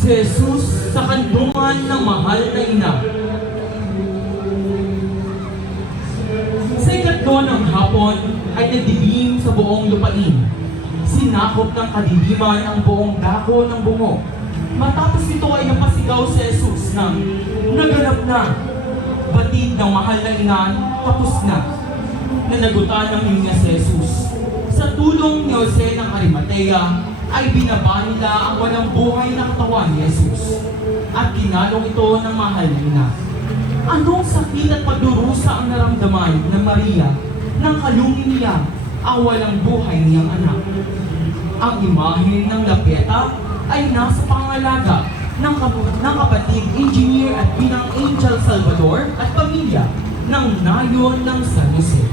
Si Jesus sa kandungan ng mahal na ina. Sa ikatlo ng hapon ay nagdilim sa buong lupain. Sinakop ng kadiliman ang buong dako ng bungo. Matapos ito ay napasigaw si Jesus ng naganap na. Batid ng mahal na ina, tapos na. Nanagutan ng niya si Jesus. Sa tulong ni Jose ng Arimatea, ay binaba nila ang walang buhay na katawan ni Jesus. At kinalong ito ng mahal na ina. Anong sakit at pagdurusa ang naramdaman ng Maria nang kalungin niya ang walang buhay niyang anak? Ang imahe ng lapeta ay nasa pangalaga ng kapatid, engineer at binang Angel Salvador at pamilya ng nayon ng San Jose.